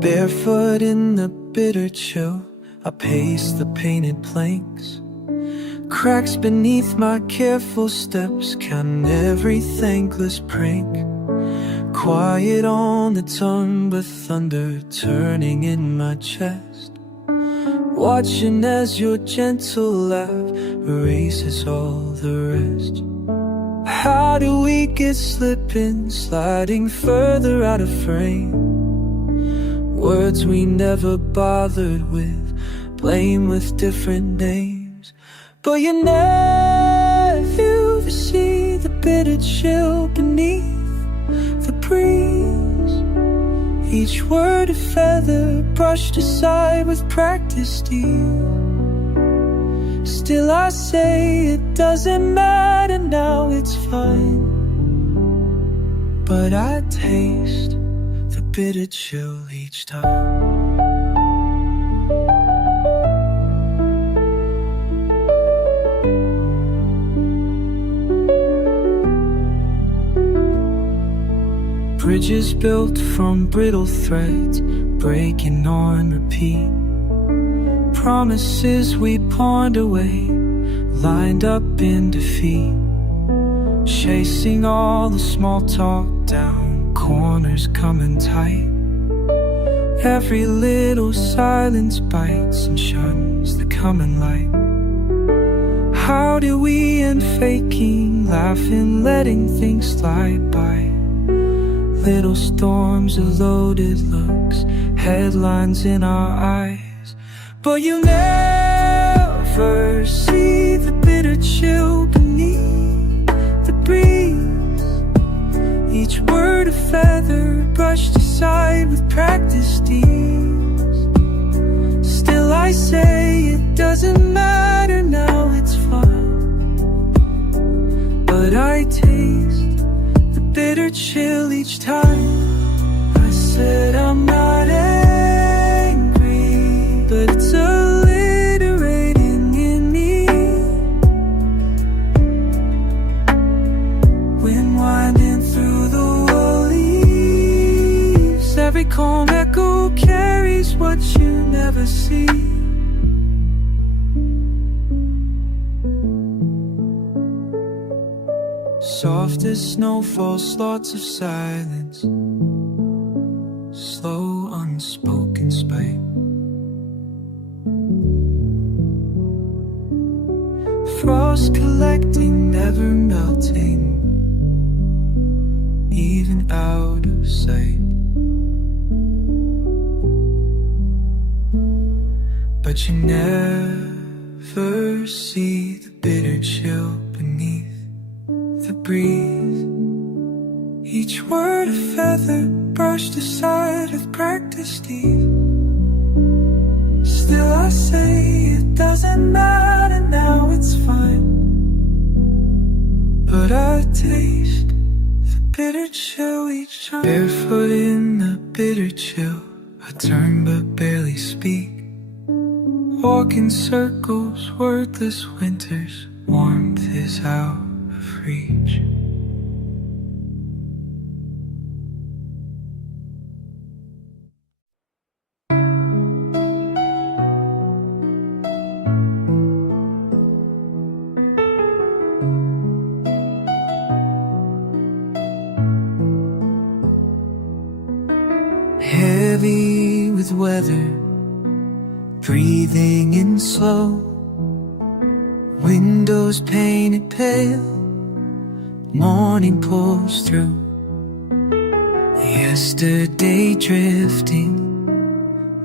Barefoot in the bitter chill, I pace the painted planks. Cracks beneath my careful steps, count every thankless prank. Quiet on the tongue, but thunder turning in my chest. Watching as your gentle laugh erases all the rest. How do we get slipping, sliding further out of frame? Words we never bothered with, blame with different names. But you never see the bitter chill beneath the breeze. Each word a feather brushed aside with practiced ease. Still I say it doesn't matter now, it's fine. But I taste the bitter chill each time. Bridges built from brittle threads, breaking on repeat. Promises we pawned away, lined up in defeat. Chasing all the small talk down, corners coming tight. Every little silence bites and shuns the coming light. How do we end faking, laughing, letting things slide by? Little storms of loaded looks, headlines in our eyes. But you never see the bitter chill beneath the breeze. Each word a feather brushed aside with practiced ease. Still I say it doesn't matter now, it's fine. But I taste bitter chill each time. I said I'm not angry, but it's alliterating in me. Wind winding through the leaves, every calm echo carries what you never see. Soft as snowfall, slots of silence, slow unspoken spite. Frost collecting, never melting, even out of sight. But you never see the bitter chill beneath the breeze. Each word a feather brushed aside with practiced ease. Still I say it doesn't matter now, it's fine. But I taste the bitter chill each time. Barefoot in the bitter chill, I turn but barely speak. Walk in circles, wordless winters, warmth is out of reach. Heavy with weather, breathing in slow, windows painted pale, morning pulls through. Yesterday drifting,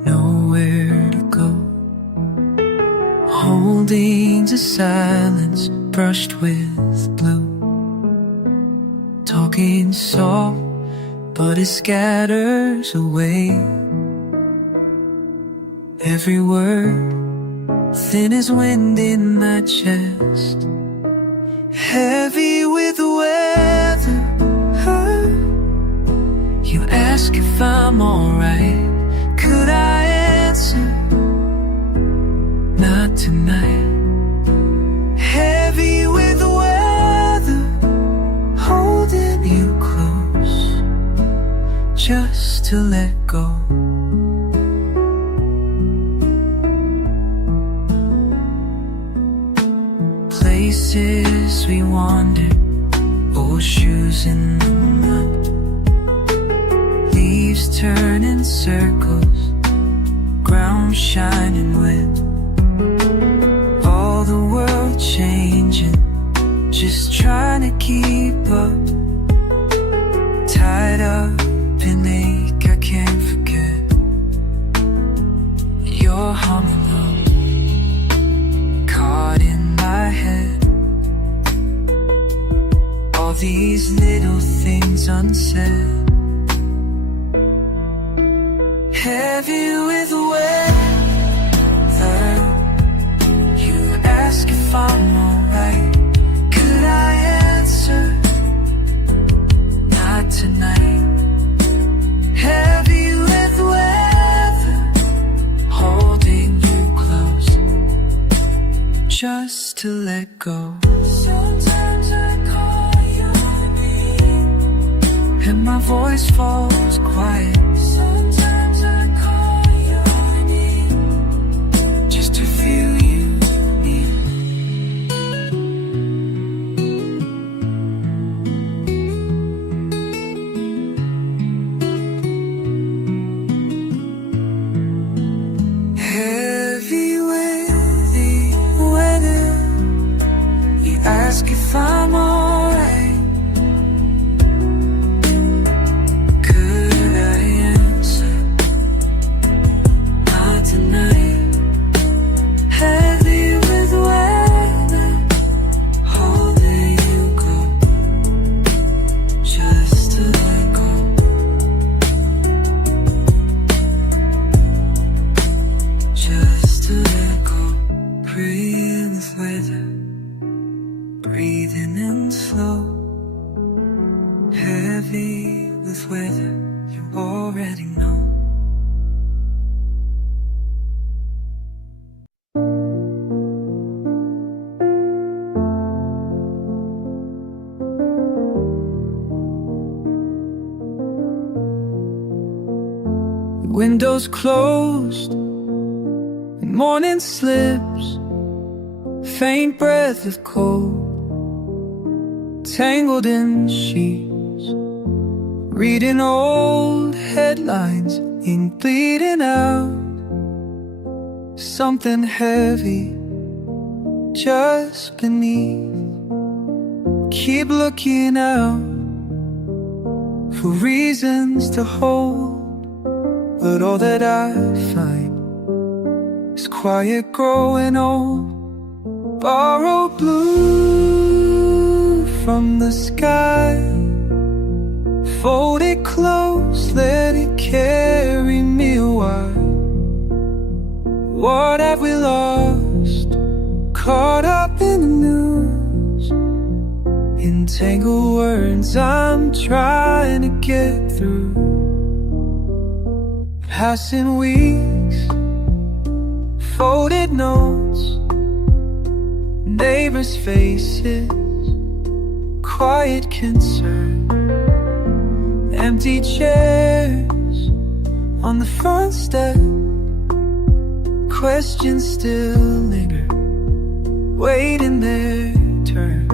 nowhere to go, holding to silence brushed with blue. Talking soft, but it scatters away. Every word, thin as wind in my chest, heavy with weather. You ask if I'm alright, could I answer? Not tonight. Heavy with weather, holding you close, just to let go. places we wandered, old shoes in the mud, leaves turn in circles, ground shining wet, all the world changing, just trying to keep up, tied up in ache I can't forget. You're humming up, caught in my head, all these little things unsaid, heavy with weather. You ask if I'm alright, could I answer? Not tonight. Heavy with weather, holding you close, just to let go. Sometimes I call your name, and my voice falls quiet. Sometimes I call your name, just to feel you near. Heavy with the weather, you ask if I'm alright, could I answer? Not tonight. Heavy with weather, holding you close, just to let go. Just to let go. Praying with weather, breathing in slow. Heavy with weather, you already know. Windows closed, and morning slips, faint breath of cold, tangled in sheets, reading old headlines, ink bleeding out, something heavy just beneath. Keep looking out for reasons to hold, but all that I find is quiet growing old. Borrowed blue from the sky, fold it close, let it carry me a while. What have we lost? Caught up in the news, entangled words I'm trying to get through. Passing weeks, folded notes, neighbors' faces, quiet concern, empty chairs on the front step, questions still linger, waiting their turn.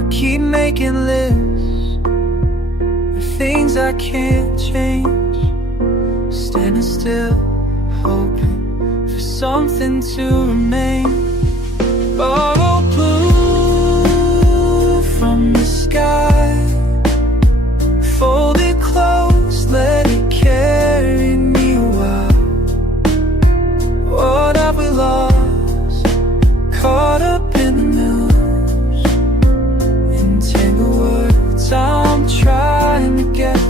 I keep making lists of things I can't change, standing still, hoping for something to remain. Borrow blue from the sky, fold it close, let it carry me a while. What have we lost? Caught up in the news, entangled words I'm trying to get through.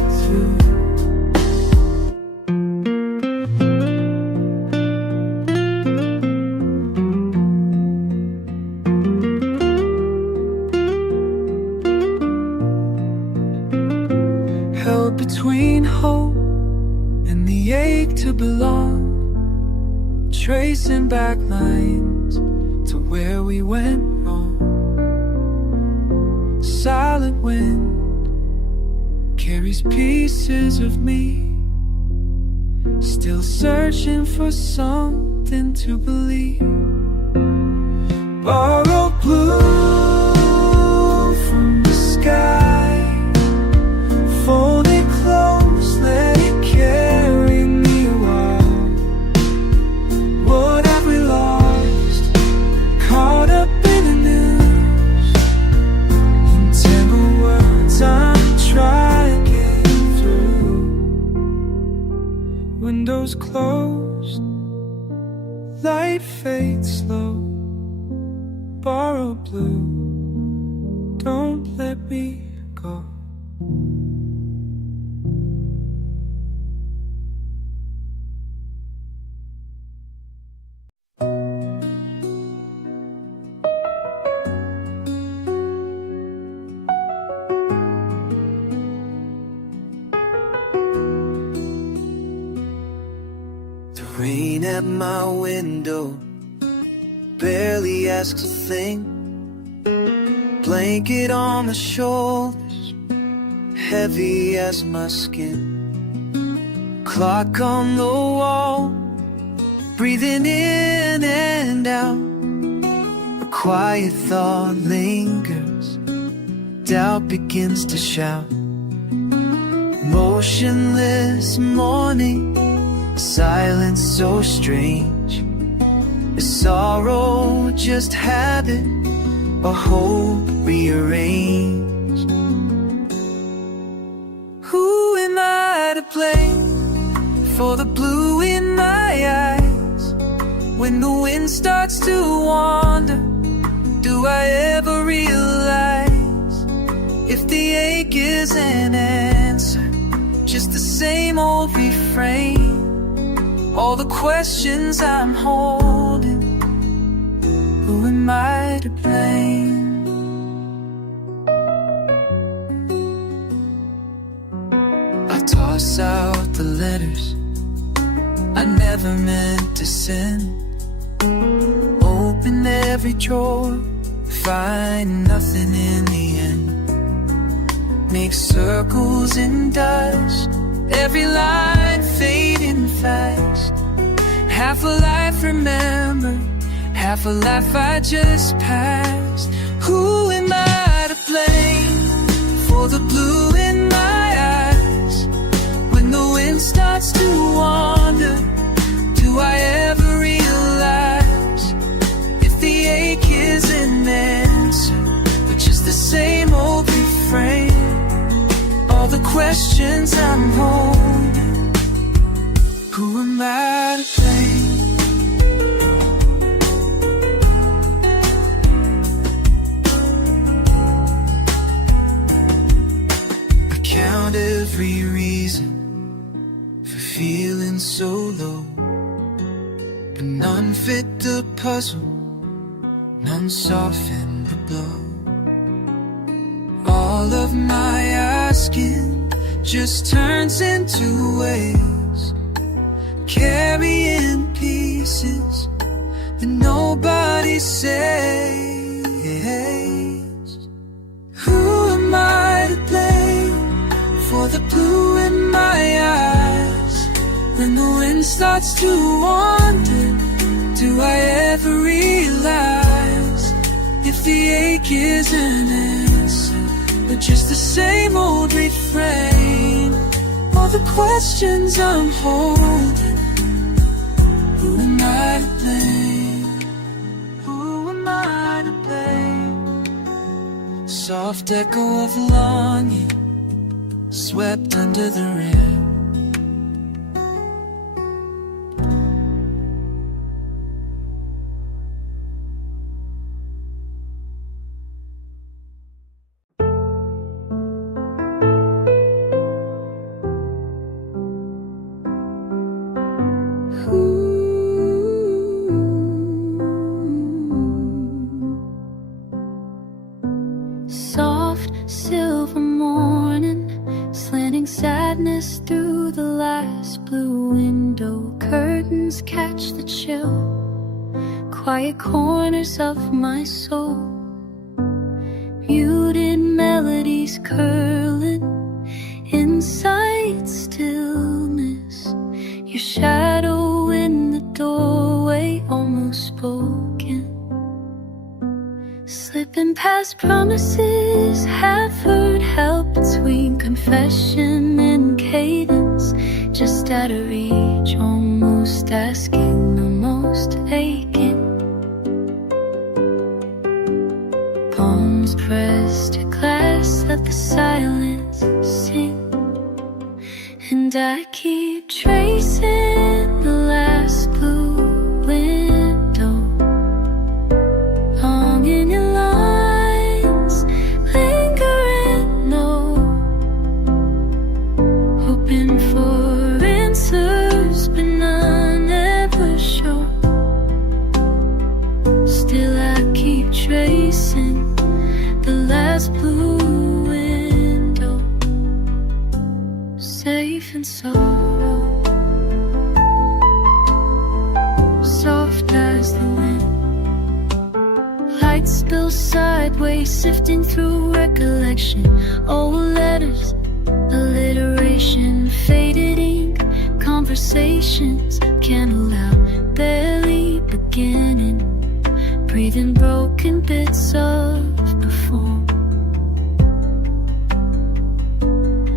Between hope and the ache to belong, tracing back lines to where we went wrong. Silent wind carries pieces of me, still searching for something to believe. Borrow blue Light fades slow, borrow blue, don't let me go. The rain at my window barely asks a thing. Blanket on the shoulders, heavy as my skin. Clock on the wall, breathing in and out. A quiet thought lingers, doubt begins to shout. Motionless morning, silence so strange. Is sorrow just habit, or hope rearranged? Who am I to blame for the blue in my eyes? When the wind starts to wander, do I ever realize if the ache is an answer, just the same old refrain? All the questions I'm holding, who am I to blame? I toss out the letters I never meant to send. Open every drawer, find nothing in the end. Make circles in dust, every line fading fast. Half a life remembered, half a life I just passed. Who am I to blame for the blue in my eyes? When the wind starts to wander, do I ever realize if the ache is an answer, or just the same old refrain? All the questions I'm holding, who am I to blame? I count every reason for feeling so low, but none fit the puzzle, none soften the blow. All of my asking just turns into waves, carrying pieces that nobody says. Who am I to blame for the blue in my eyes? When the wind starts to wander, do I ever realize if the ache is an answer, but just the same old refrain? All the questions I'm holding, who am I to blame? Who am I to blame? Soft echo of longing, swept under the rain. Soft silver morning, slanting sadness through the last blue window. Curtains catch the chill, quiet corners of my soul. Muted melodies curling inside stillness. Your shadow in the doorway, almost spoken. Slipping past promises, half heard, held between confession and cadence. Just out of reach, almost asking, almost aching. Palms pressed to glass, let the silence sing. And I keep tracing the last blue wind. tracing the last blue window, safe in sorrow, soft as the wind. Light spills sideways, sifting through recollection. Old letters, alliteration, faded ink, conversations, candle out, barely beginning, breathing broken bits of before,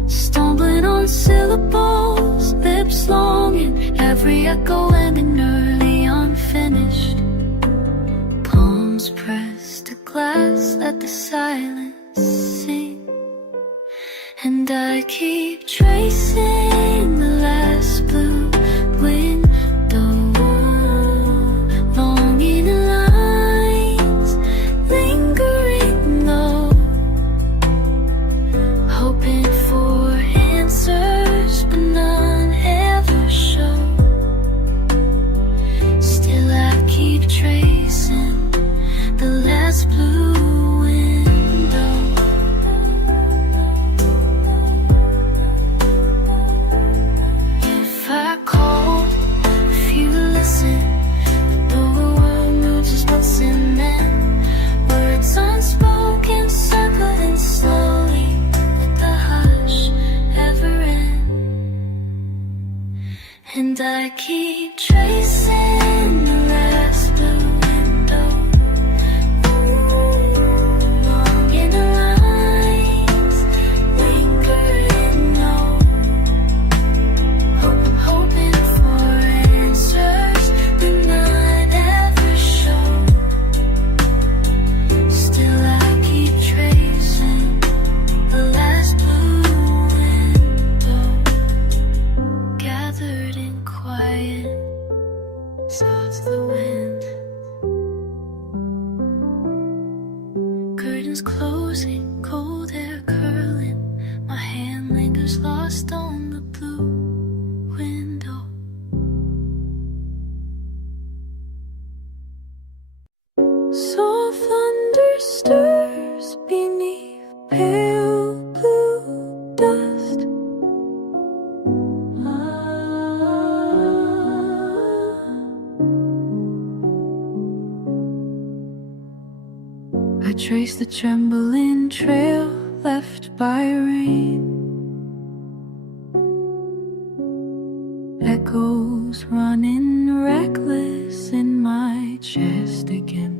stumbling on syllables, lips longing, every echo ending early, unfinished, palms pressed to glass, let the silence sing. And I keep tracing the last blue window, longing in lines, lingering low, hoping for answers, but none ever show. Still I keep tracing the last blue and I keep tracing the last blue window, long in the lines, lingering low, hoping for answers that none ever show. Still I keep tracing the last blue window, gathered in quiet, soft the wind, curtains closing, cold hair curling, my hand lingers lost on the blue window. So thunder stirs beneath pale blue dust. I trace the trembling trail left by rain, echoes running reckless in my chest again,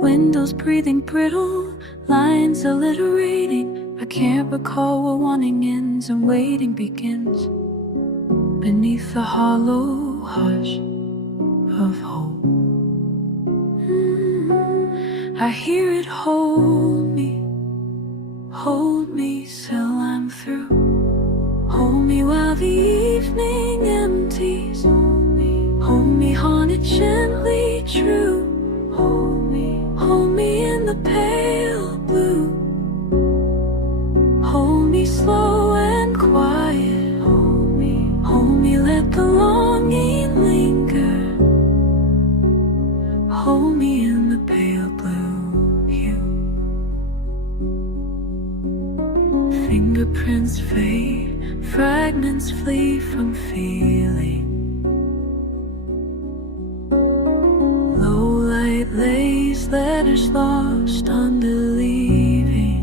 windows breathing brittle, lines alliterating. I can't recall where wanting ends and waiting begins, beneath the hollow hush of hope. I hear it hold me till I'm through. Hold me while the evening empties. Hold me haunted gently true. Hold me in the pale blue. Hold me slow and quiet. Hold me, let the longing linger. Hold me in the pale blue hue. Fingerprints fade, fragments flee from feeling. Low light lays letters lost under leaving.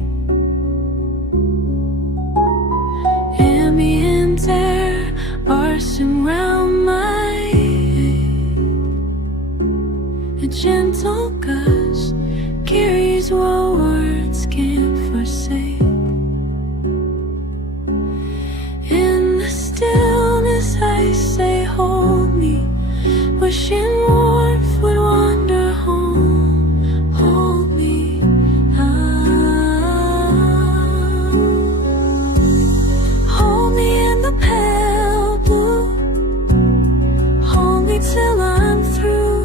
Ambient air arcing round my head. A gentle gust carries what words can't forsake. In the stillness I say hold me, wishing warmth would wander home. Hold me, hold me in the pale blue. Hold me till I'm through.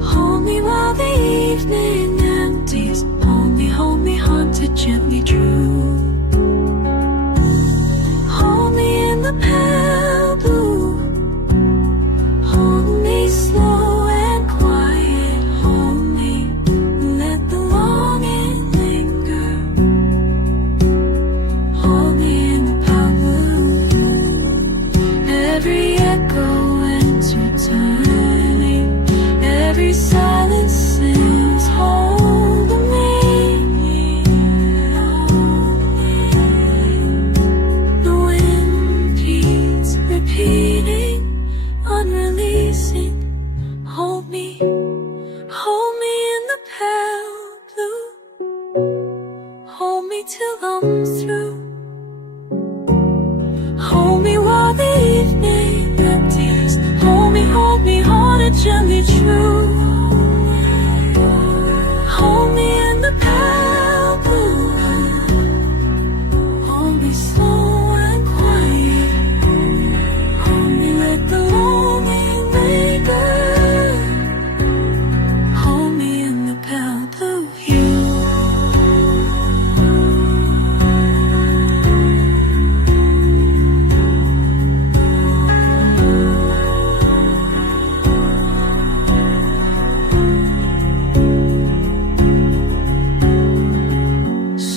Hold me while the evening empties. Hold me haunted gently true. Hold me in the pale blue. echo entertaining. Every silence sings home to me. The wind beats repeating, unreleasing. Hold me in the pale blue. Hold me till I'm through. Hold me while the evening empties. Hold me, hold it gently true. Hold me in the pale blue. Hold me slow and quiet. Hold me, let the longing linger. Hold me in the pale blue.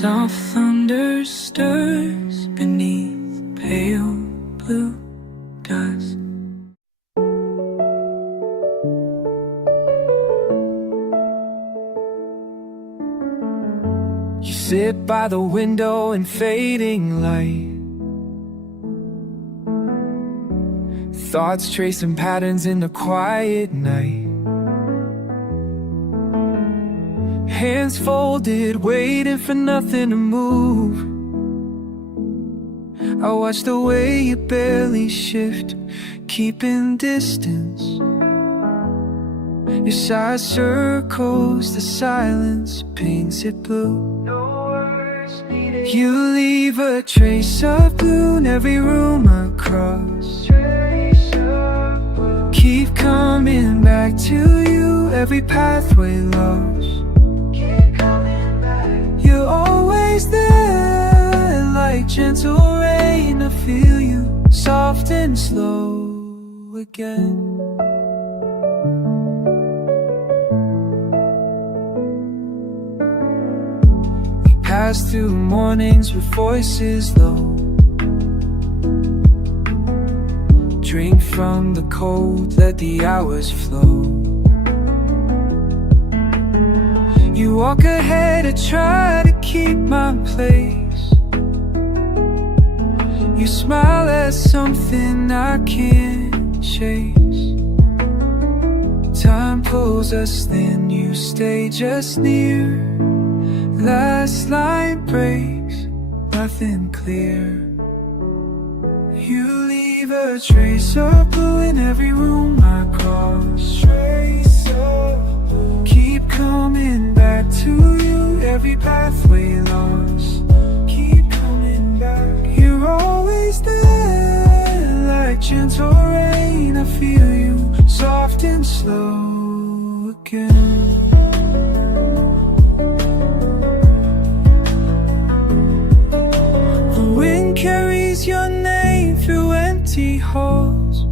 Soft thunder stirs beneath pale blue dust. You sit by the window in fading light, thoughts tracing patterns in the quiet night. Hands folded, waiting for nothing to move. I watch the way you barely shift, keeping distance. Your size circles the silence, paints it blue. You leave a trace of blue in every room I cross. Keep coming back to you, every pathway lost. You're always there, like gentle rain. I feel you, soft and slow again. We pass through mornings with voices low, drink from the cold, let the hours flow. You walk ahead to try to keep my place. You smile at something I can't chase. Time pulls us, then you stay just near. Last line breaks, nothing clear. You leave a trace of blue in every room I cross. Trace of blue. Keep coming back to you, every pathway lost. Keep coming back. You're always there, like gentle rain. I feel you, soft and slow again. The wind carries your name through empty halls.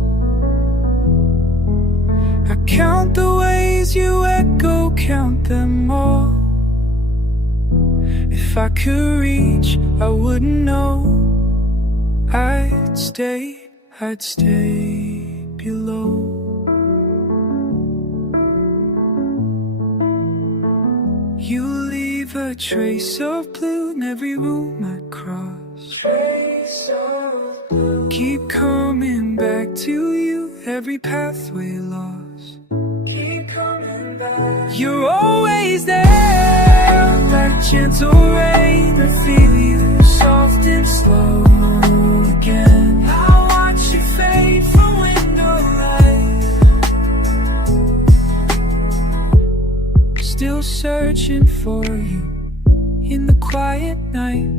I count the ways you echo, count them all. If I could reach, I wouldn't know. I'd stay below. You leave a trace of blue in every room I cross. Trace of blue. Keep coming back to you, every pathway lost. Keep coming back. You're always there, like gentle rain. I feel you, soft and slow again. I watch you fade from window light. Still searching for you in the quiet night.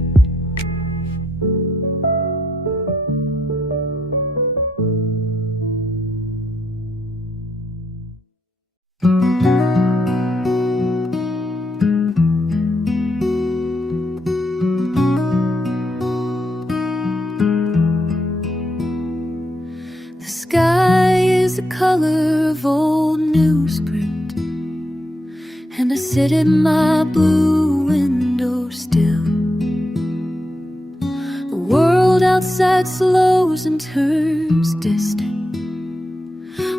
The sky is the color of old newsprint, and I sit at my blue window still. The world outside slows and turns distant,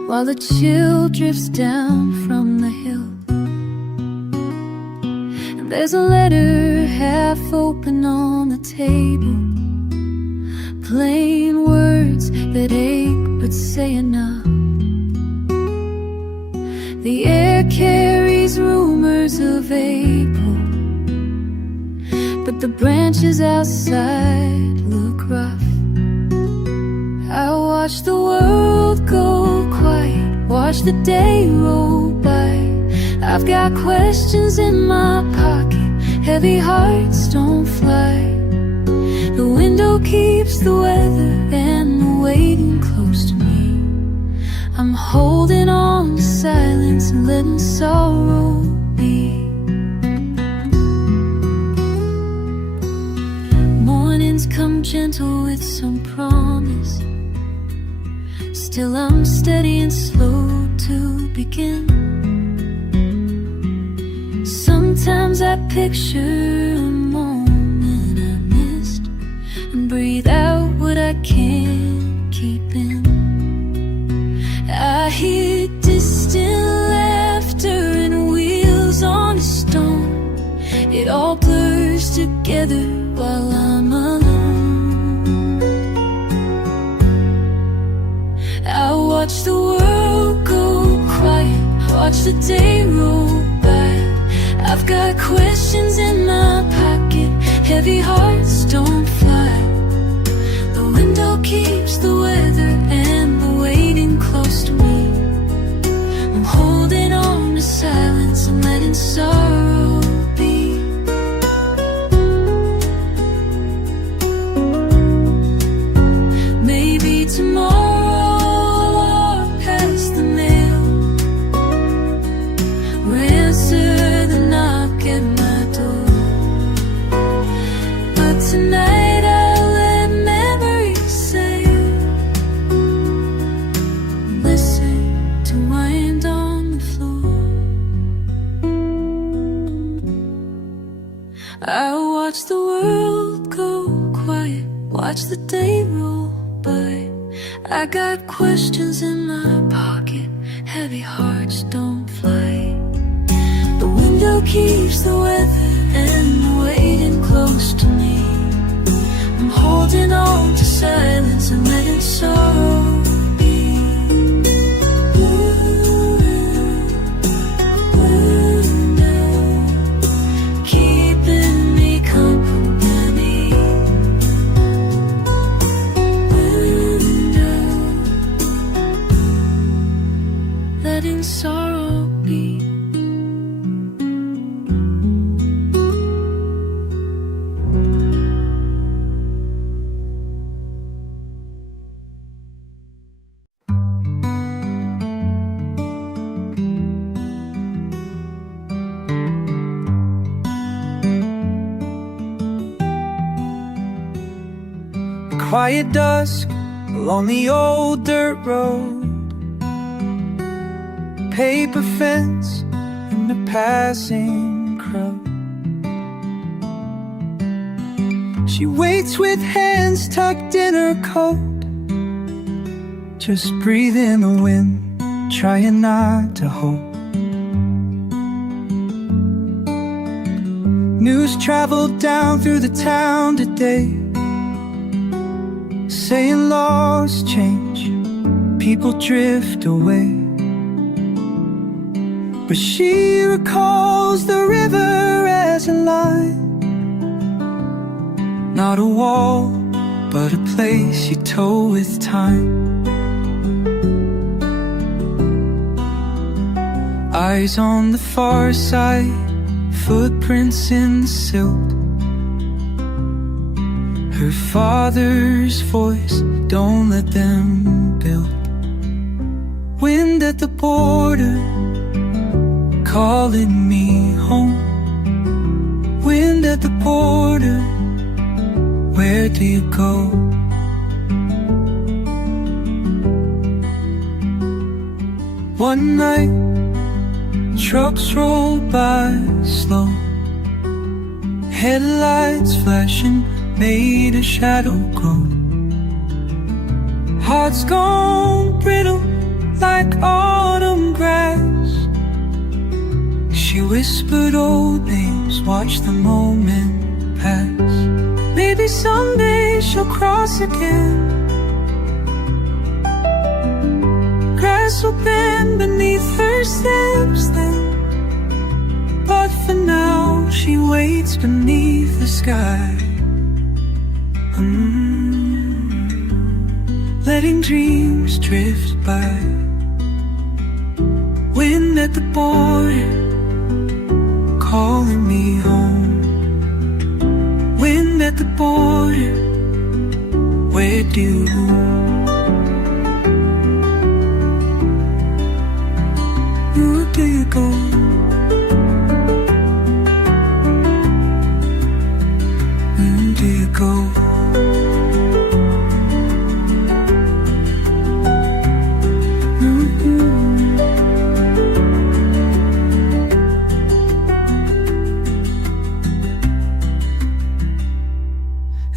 while the chill drifts down from the hill. And there's a letter half open on the table, plain words that ache but say enough. The air carries rumors of April, but the branches outside look rough. I watch the world go quiet, watch the day roll by. I've got questions in my pocket, heavy hearts don't fly. The window keeps the weather and the waiting close to me. I'm holding on to silence and letting sorrow be. Mornings come gentle with some promise, still I'm steady and slow to begin. Sometimes I picture a moment I missed and breathe out what I can't keep in. I hear distant laughter and wheels on a stone. It all blurs together while I'm alone. I watch the world go quiet, watch the day roll by. I've got questions in my pocket, heavy hearts don't fly. The window keeps the weather and the waiting close to me. I'm holding on to silence and letting sorrow be. Maybe tomorrow I'll pass the mail or answer the knock at my door. But tonight I'll let memories sail, listen to wind on the floor. I watch the world go quiet, watch the day roll by. I got questions in my pocket, heavy hearts don't fly. The window keeps the weather and the waiting close to me. I'm holding on to silence and letting sorrow be. Window, keeping me company. Window, letting sorrow be. Quiet dusk along the old dirt road, paper fence and a passing crowd. She waits with hands tucked in her coat, just breathing the wind, trying not to hope. News traveled down through the town today, saying laws change, people drift away. But she recalls the river as a line, not a wall, but a place you tow with time. Eyes on the far side, footprints in the silt. Her father's voice, don't let them build. Wind at the border, calling me home. Wind at the border, where do you go? One night, trucks roll by slow, headlights flashing made a shadow grow. Hearts gone brittle, like autumn grass. She whispered old names, watched the moment pass. Maybe someday she'll cross again. Grass will bend beneath her steps then. But for now she waits beneath the sky, letting dreams drift by. Wind at the border, calling me home. Wind at the border, where do you go? Where do you go?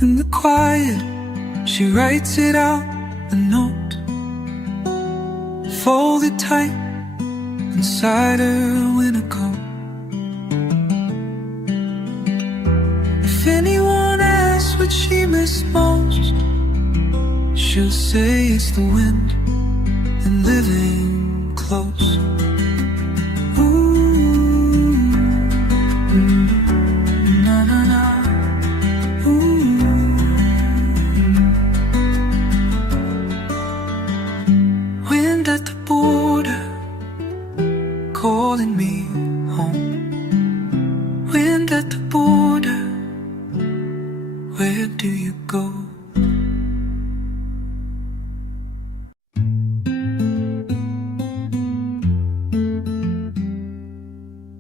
In the quiet, she writes it out, a note, folded tight inside her winter coat. If anyone asks what she missed most, she'll say it's the wind and living close. Ooh, na na na. Ooh, wind at the border, calling me home. Wind at the border, where do you go?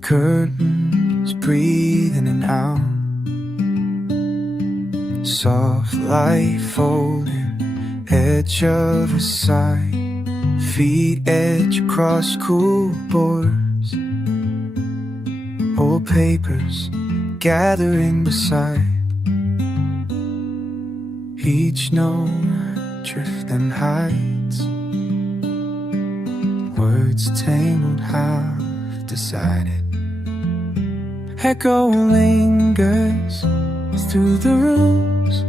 Curtains breathe in and out, soft light folding, edge of a sigh. Feet edge across cool borders, old papers gathering beside. Each note drifting heights, words tangled half decided. Echo lingers through the rooms,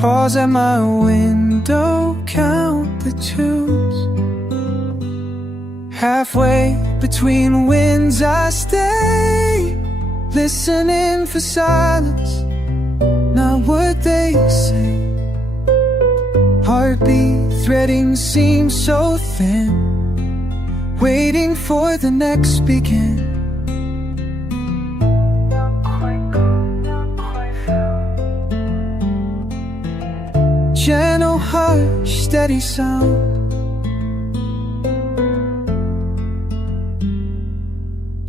pause at my window, count the tunes. Halfway between winds I stay, listening for silence, not what they say. Heartbeat threading seems so thin, waiting for the next begin. Gentle hush, steady sound.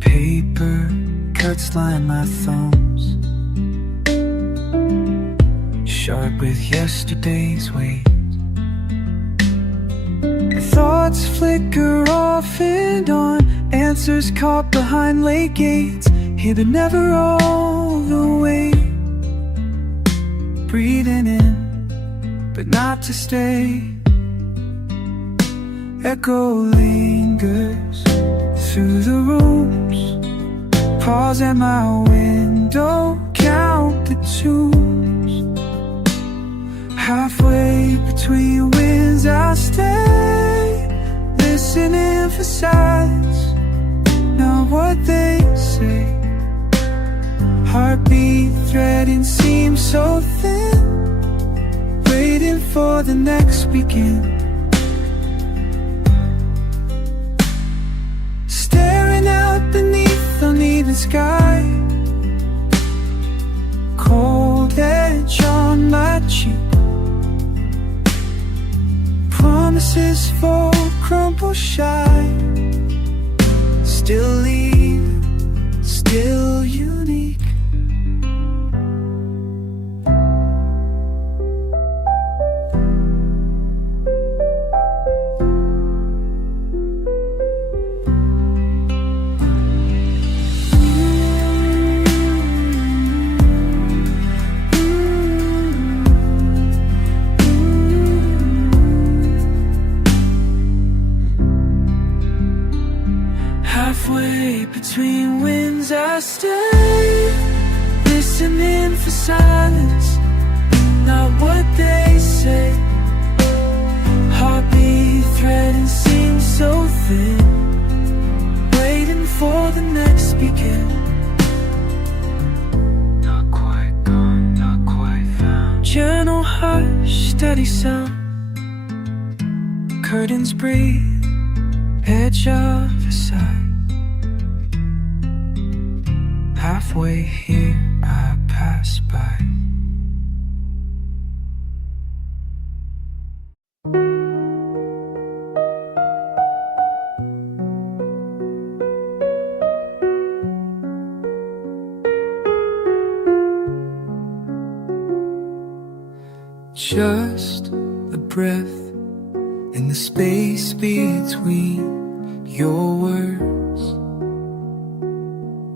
Paper cuts line my thumbs, sharp with yesterday's weight. Thoughts flicker off and on, answers caught behind late gates, here but never all the way. Breathing in, but not to stay. Echo lingers through the rooms, pause at my window, count the tunes. Halfway between winds I'll stay, listening for signs, not what they say. Heartbeat threading seems so thin, waiting for the next begin. Staring out beneath uneven sky, cold edge on my cheek. Promises fall, crumble shy, still leave, still unique. Halfway between winds I stay, listening for silence, not what they say. Heartbeat thread and seam so thin, waiting for the next begin. Not quite gone, not quite found. Gentle hush, steady sound. Curtains breathe, edge of a sigh. Halfway here I pass by. Just a breath in the space between your words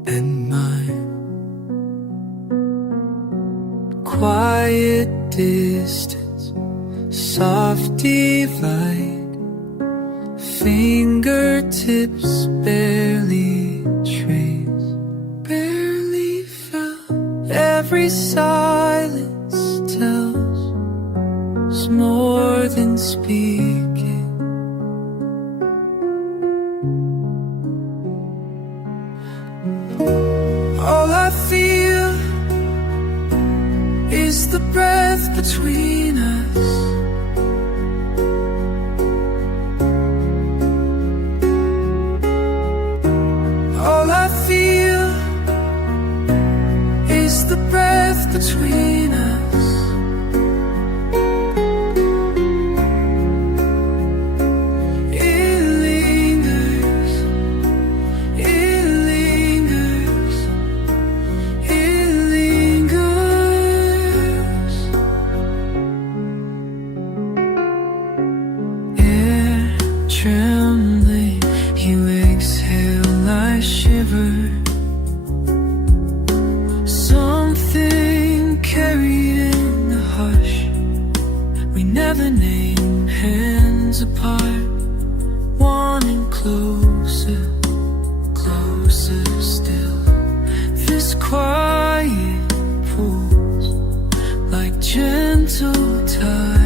and mine. Quiet distance, soft divide, fingertips barely trace, barely felt. Every silence tells more than speaking. All I feel is the breath between us. All I feel is the breath between us. Trembling, you exhale, I shiver. Something carried in the hush. We never named, hands apart, wanting closer, closer still. This quiet pulls like gentle tide.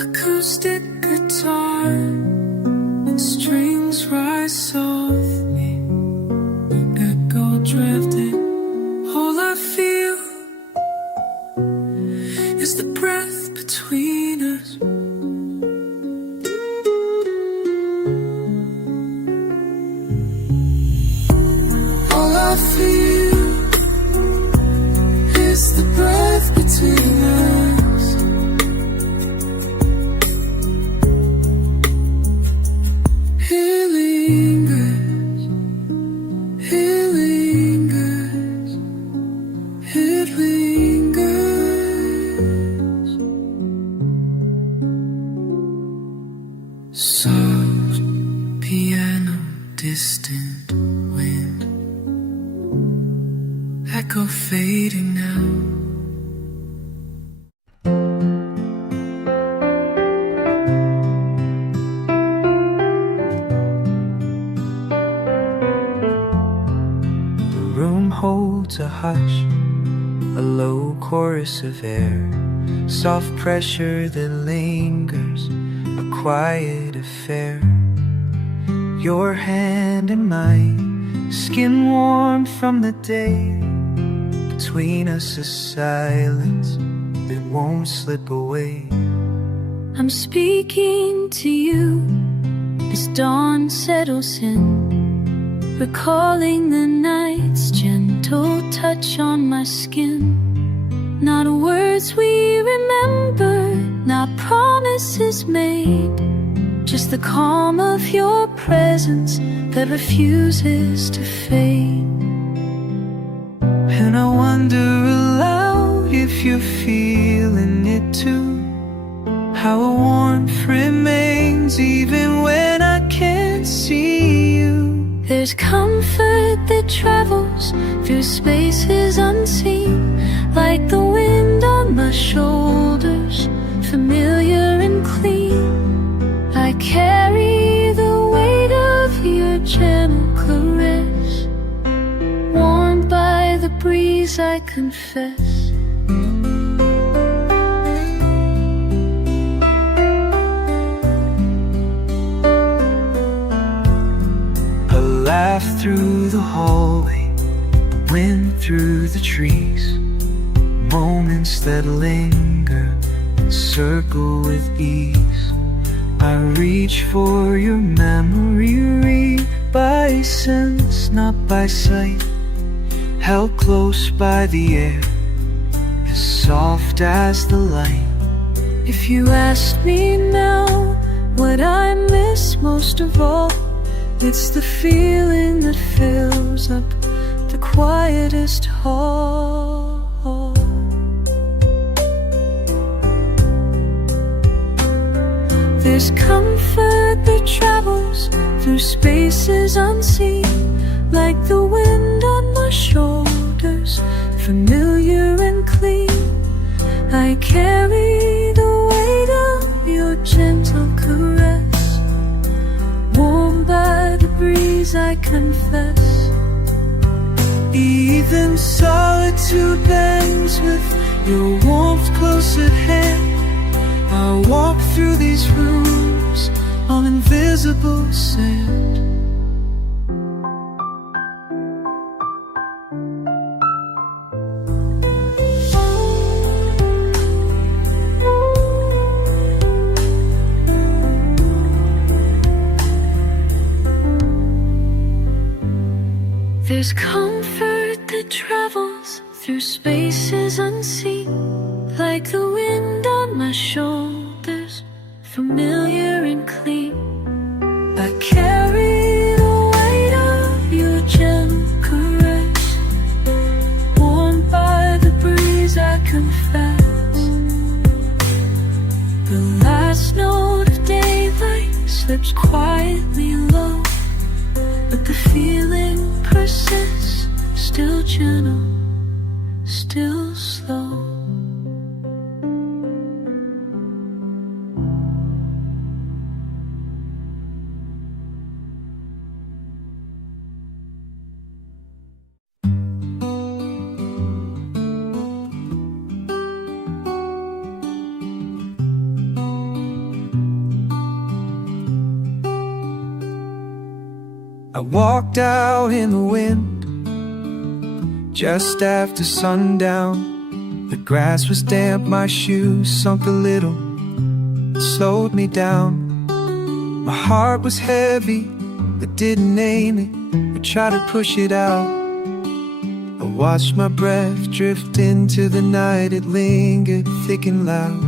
Acoustic guitar and strings rise softly, echo drifting. All I feel is the breath between us. All I feel is the breath between us. Soft piano, distant wind, echo fading now. The room holds a hush, a low chorus of air, soft pressure that lingers, a quiet affair. your hand in mine, skin warm from the day. Between us a silence that won't slip away. I'm speaking to you as dawn settles in, recalling the night's gentle touch on my skin. Not words we remember, not promises made, just the calm of your presence that refuses to fade. And I wonder aloud if you're feeling it too, how a warmth remains even when I can't see you. There's comfort that travels through spaces unseen, like the wind on my shoulders, familiar and clean. I carry the weight of your gentle caress, warmed by the breeze, I confess. A laugh through the hallway, wind through the trees, moments that linger, circle with ease. I reach for your memory, read by sense, not by sight, held close by the air, as soft as the light. If you ask me now what I miss most of all, it's the feeling that fills up the quietest hall. There's comfort that travels through spaces unseen, like the wind on my shoulders, familiar and clean. I carry the weight of your gentle caress, warmed by the breeze, I confess. Even solitude bends with your warmth close at hand. I walk through these rooms on invisible sand. There's comfort that travels through spaces unseen, like the wind on my shoulders, familiar and clean. I carry the weight of your gentle caress, warmed by the breeze, I confess. The last note of daylight slips quietly low, but the feeling persists, still gentle, still slow. I walked out in the wind just after sundown. The grass was damp, my shoes sunk a little, it slowed me down. My heart was heavy, but didn't name it or try to push it out. I watched my breath drift into the night, it lingered thick and loud.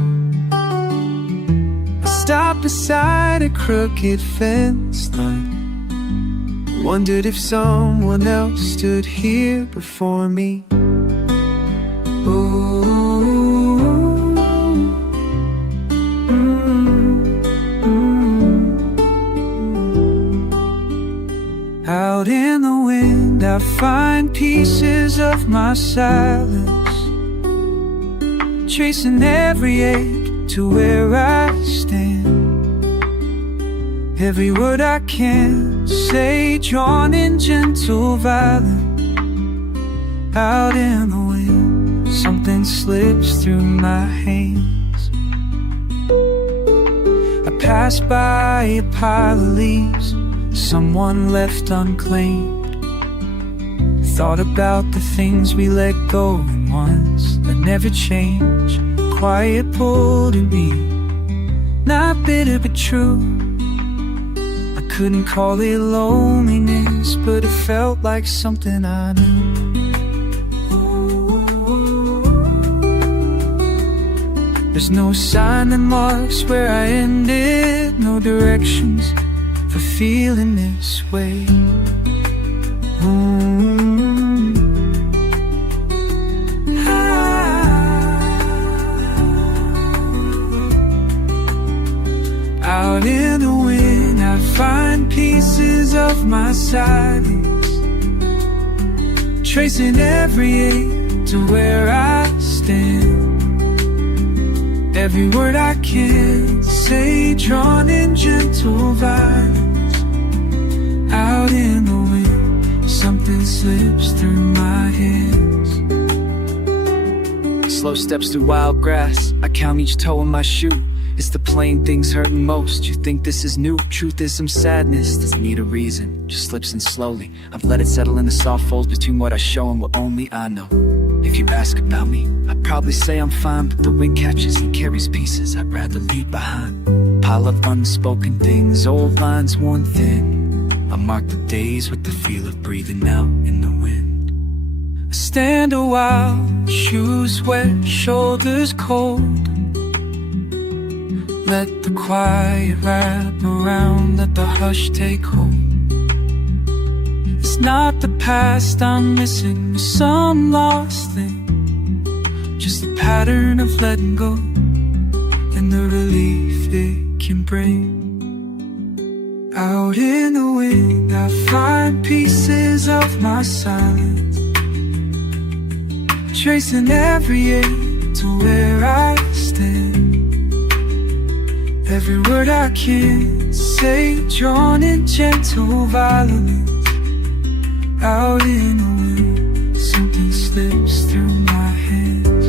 I stopped beside a crooked fence line, wondered if someone else stood here before me. Ooh, Out in the wind I find pieces of my silence, tracing every ache to where I stand. Every word I can say, drawn in gentle violence. Out in the wind, something slips through my hands. I pass by a pile of leaves, someone left unclaimed. Thought about the things we let go and ones that never change. Quiet pull to me, not bitter but true. I couldn't call it loneliness, but it felt like something I knew. There's no sign that marks where I ended, no directions for feeling this way. Out in the wind, I find pieces of my silence, tracing every ache to where I stand. Every word I can say, drawn in gentle violence. Out in the wind, something slips through my hands. Slow steps through wild grass, I count each toe in my shoe. It's the plain things hurting most. You think this is new? Truth is some sadness doesn't need a reason, just slips in slowly. I've let it settle in the soft folds between what I show and what only I know. If you ask about me, I'd probably say I'm fine, but the wind catches and carries pieces I'd rather leave behind. Pile of unspoken things, old lines worn thin. I mark the days with the feel of breathing out in the wind. I stand a while, shoes wet, shoulders cold. Let the quiet wrap around, let the hush take hold. It's not the past I'm missing, some lost thing, just a pattern of letting go, and the relief it can bring. Out in the wind, I find pieces of my silence, tracing every ache to where I stand. Every word I can say, drawn in gentle violence. Out in the wind, something slips through my hands.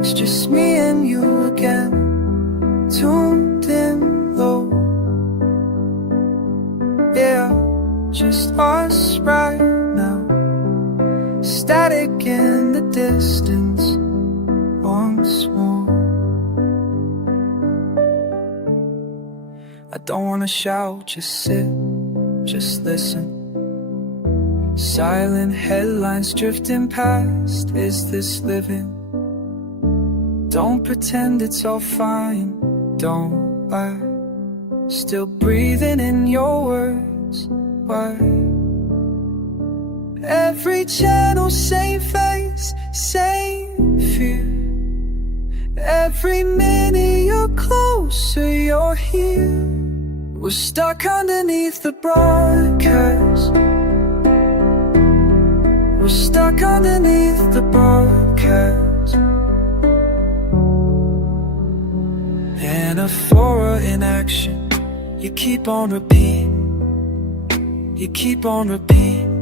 It's just me and you again, tuned in low. Yeah, just us right now, static in the distance once more. I don't wanna shout, just sit, just listen. Silent headlines drifting past, is this living? Don't pretend it's all fine, don't lie. Still breathing in your words, why? Every channel, same face, same fear. Every minute you're closer, you're here. We're stuck underneath the broadcast. We're stuck underneath the broadcast. Anaphora in action, you keep on repeating. You keep on repeating.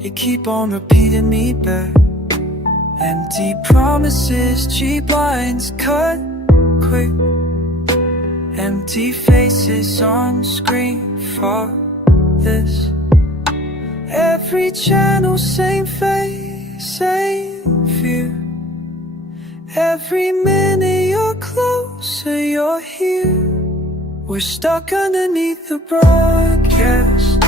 You keep on repeating me back. Empty promises, cheap lines cut quick. Empty faces on screen for this. Every channel, same face, same fear. Every minute you're closer, you're here. We're stuck underneath the broadcast.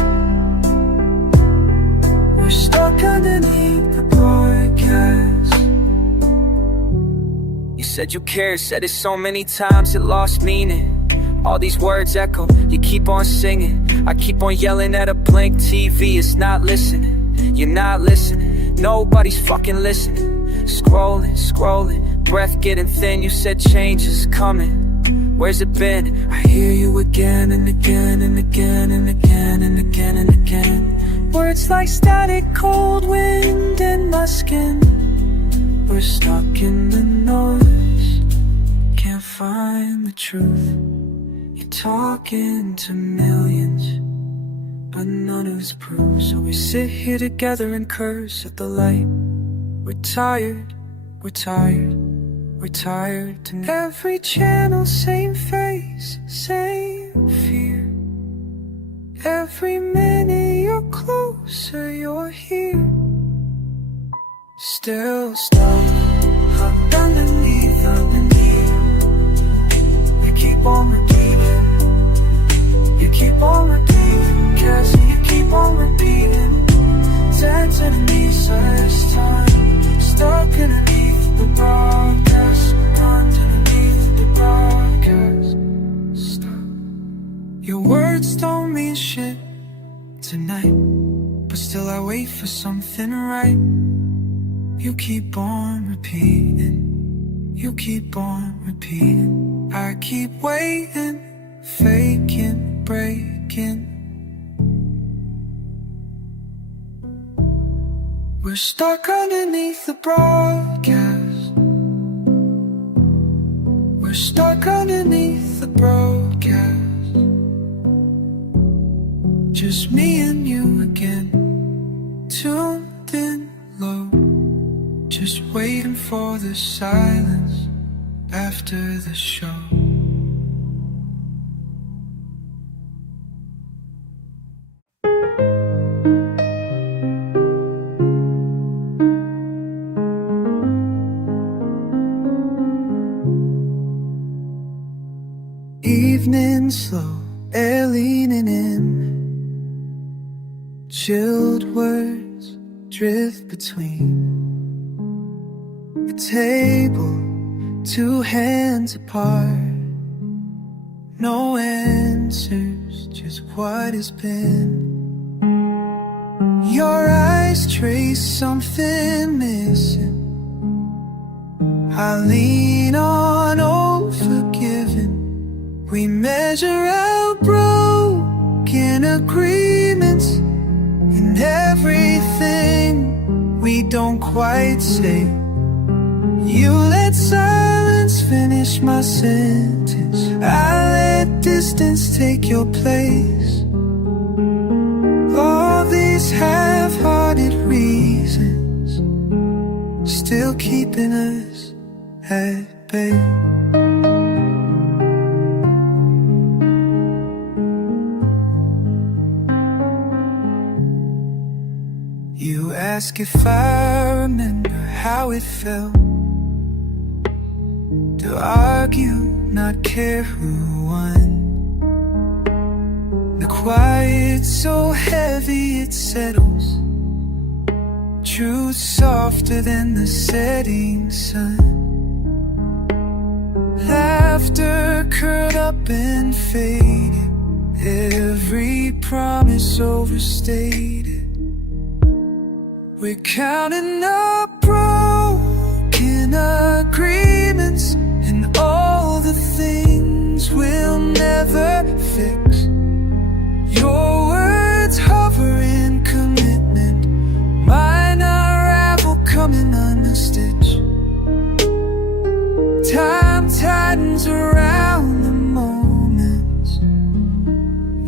We're stuck underneath the broadcast. You said you cared, said it so many times it lost meaning. All these words echo, you keep on singing. I keep on yelling at a blank TV, it's not listening. You're not listening, nobody's fucking listening. Scrolling, scrolling, breath getting thin. You said change is coming, where's it been? I hear you again and again and again and again and again and again. Words like static, cold wind in my skin. We're stuck in the noise, can't find the truth. You're talking to millions, but but none of it's proof. So we sit here together and curse at the light. We're tired, we're tired, we're tired tonight. Every channel, same face, same fear. Every minute you're closer, you're here. Still stuck underneath. You keep on repeating. You keep on repeating. Cassie, you keep on repeating. Dancing underneath this time. Stuck underneath the broadcast. Underneath the broadcast. Stuck. Your words don't mean shit tonight, but still I wait for something right. You keep on repeating. You keep on repeating. I keep waiting, faking, breaking. We're stuck underneath the broadcast. We're stuck underneath the broadcast. Just me and you again, tuned in low. Just waiting for the silence after the show. Evening slow, air leaning in. Chilled words drift between the table, two hands apart. No answers, just what has been. Your eyes trace something missing. I lean on old forgiven. We measure out broken agreements and everything we don't quite say. You let silence finish my sentence. I let distance take your place. All these half-hearted reasons still keeping us at bay. You ask if I remember how it felt to argue, not care who won. The quiet so heavy it settles. Truth softer than the setting sun. Laughter curled up and faded. Every promise overstated. We're counting up broken agreements and all the things we'll never fix. Your words hover in commitment. Mine unravel coming unstitched. Time tightens around the moments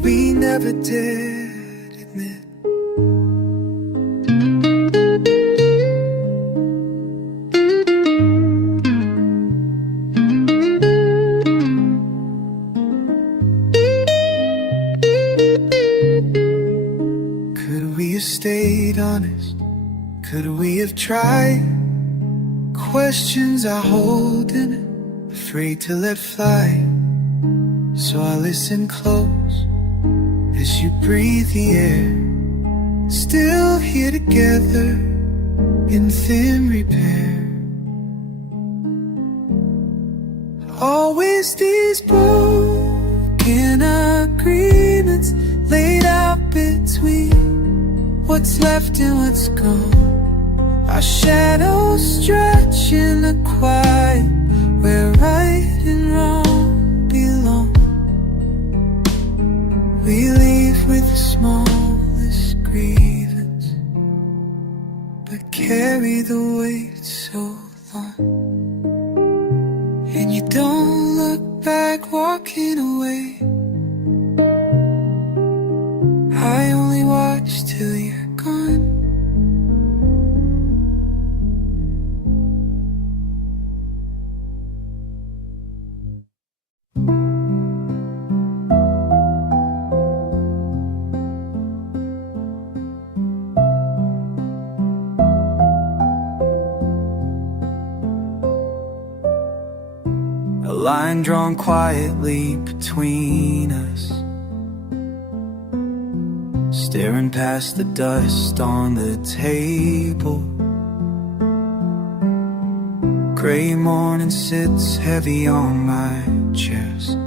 we never dared admit. Stayed honest, could we have tried? Questions I hold in, afraid to let fly. So I listen close as you breathe the air. Still here together in thin repair. Always these broken agreements laid out between what's left and what's gone. Our shadows stretch in the quiet where right and wrong belong. We leave with the smallest grievance, but carry the weight so long. And you don't look back walking away. I only much till you're gone. A line drawn quietly between us, staring past the dust on the table. Gray morning sits heavy on my chest.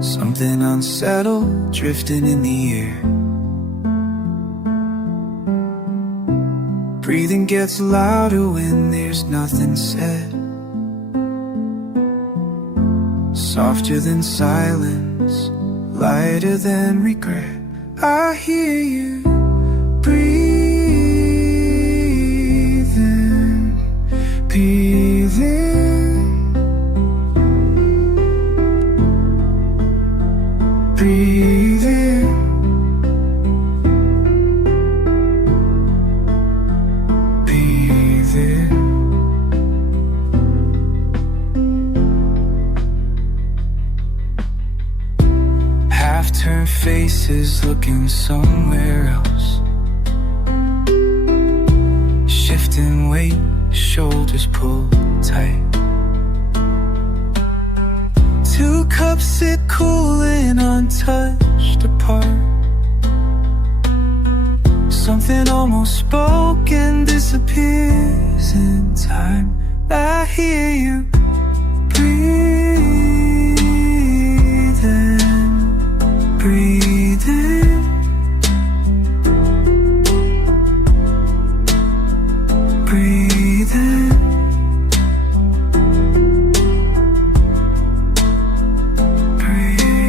Something unsettled drifting in the air. Breathing gets louder when there's nothing said. Softer than silence, lighter than regret. I hear you breathing, breathing, breathing, breathing. Half-turned faces looking somewhere else. Shifting weight, shoulders pulled tight. Two cups sit cooling untouched apart. Something almost spoken disappears in time. I hear you breathing, breathing, breathing, breathing.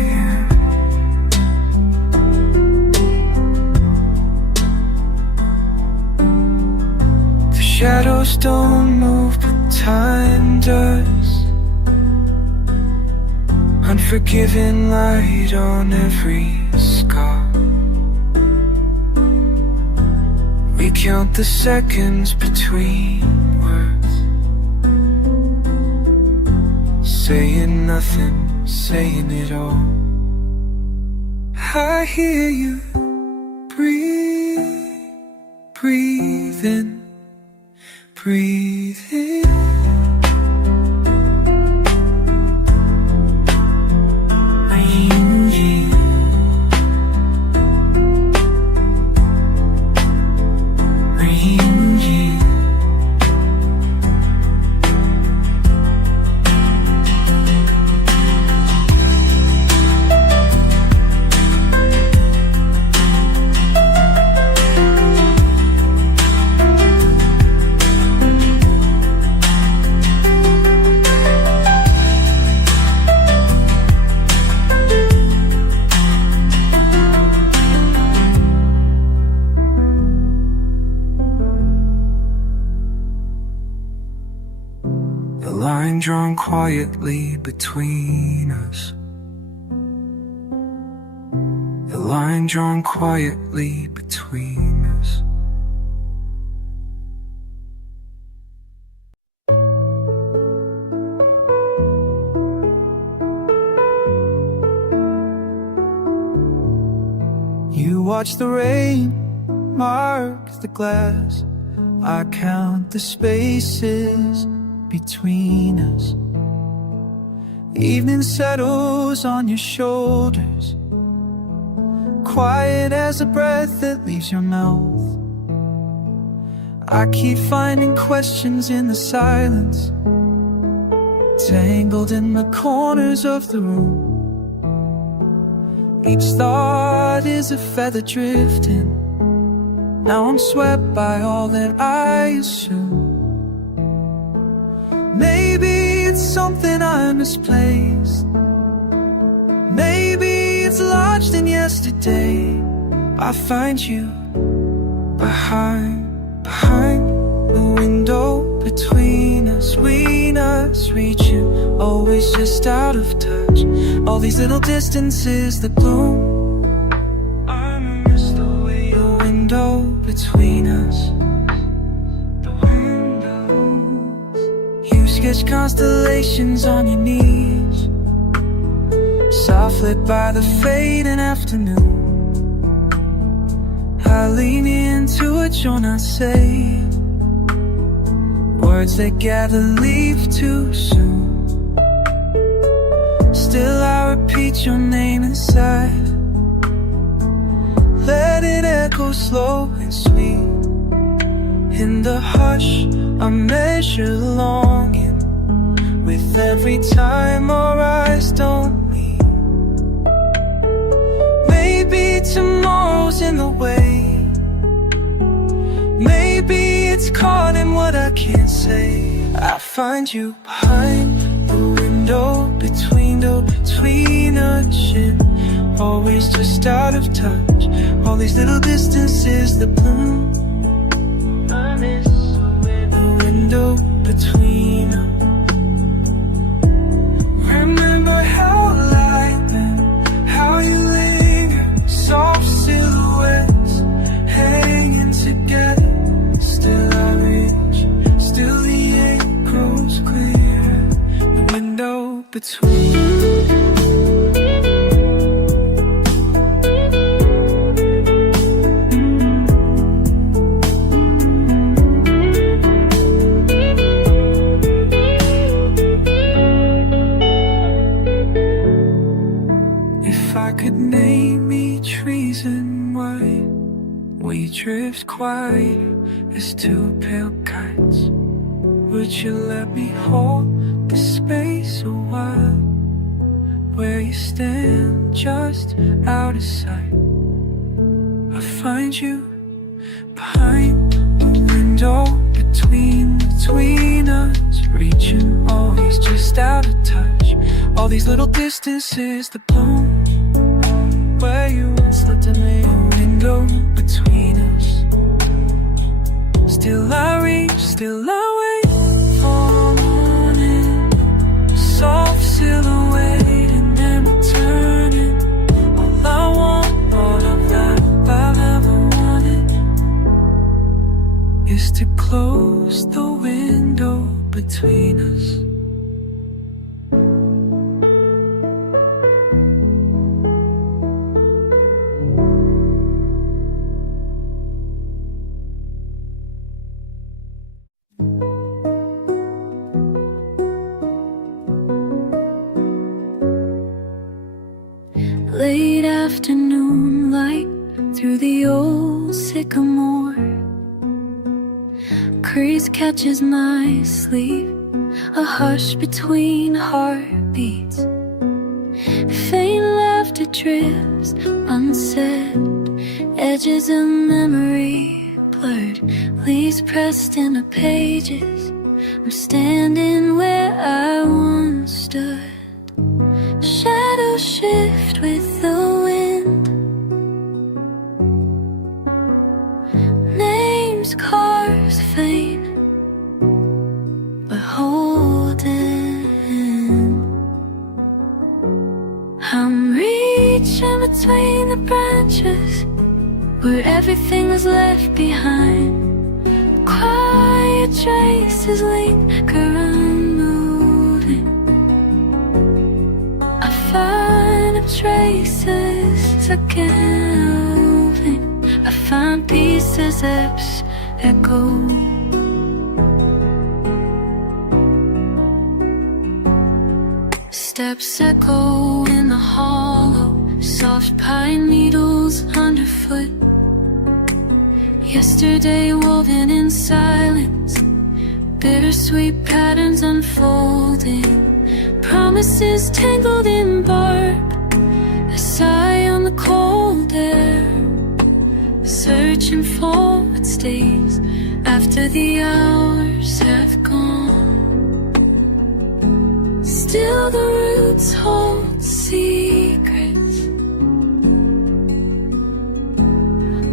The shadows don't move, but time does. Unforgiving light on every scar. We count the seconds between words, saying nothing, saying it all. I hear you breathe, breathing, breathing. Line drawn quietly between us. The line drawn quietly between us. You watch the rain mark the glass. I count the spaces between us. Evening settles on your shoulders, quiet as a breath that leaves your mouth. I keep finding questions in the silence, tangled in the corners of the room. Each thought is a feather drifting. Now I'm swept by all that I assume. Maybe it's something I misplaced. Maybe it's lodged in yesterday. I find you behind the window between us reaching, always just out of touch. All these little distances that bloom. between us. You sketch constellations on your knees, soft lit by the fading afternoon. I lean into a joint I say, words that gather leave too soon. Still I repeat your name inside, let it echo slow and sweet. In the hush I measure longing, with every time our eyes don't meet. Maybe tomorrow's in the way, maybe it's caught in what I can't say. I find you behind the window, between a chin, always just out of touch. All these little distances that bloom, I miss the window between us. Remember how I like them, how you linger, soft silhouettes hanging together. Still I reach, still the air grows clear. The window between us. We drift quiet as two pale kites. Would you let me hold the space a while, where you stand just out of sight? I find you behind the window, between us, reaching always just out of touch. All these little distances that bloom, where you once lived in a window between us. Still I reach, still I wait for morning, soft silhouette and then returning. All I want, all of that I've ever wanted, is to close the window between us. Late afternoon light through the old sycamore, breeze catches my sleep, a hush between heartbeats. Faint laughter drifts unsaid, edges of memory blurred, leaves pressed into pages. I'm standing where I once stood. Shadows shift with the wind, names carved faint, but holding. I'm reaching between the branches, where everything was left behind. Quiet traces linger unmoving. I find traces again moving. I find pieces echo. Steps echo in the hollow, soft pine needles underfoot. Yesterday woven in silence, bittersweet patterns unfolding. Promises tangled in bark, a sigh on the cold air, searching for what stays after the hours have gone. Still the roots hold secrets,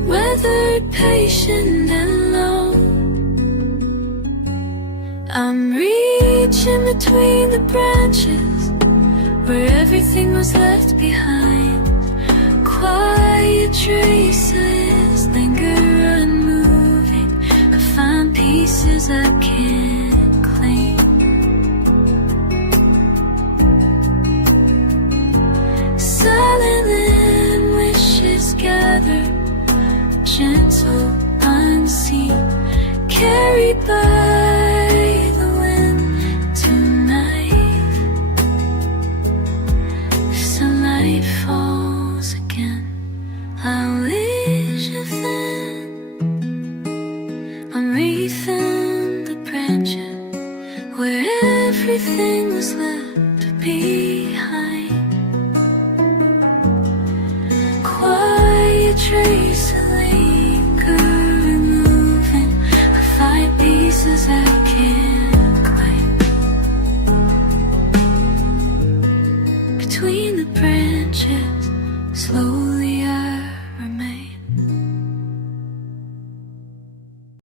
weathered, patient and low. I'm reaching between the branches, where everything was left behind. Quiet traces linger unmoved. I can't claim. Silent and wishes gather, gentle, unseen, carried by the wind tonight. Sunlight falls again. I wish then I'm wreathing the branches where everything was left behind. Quiet trace of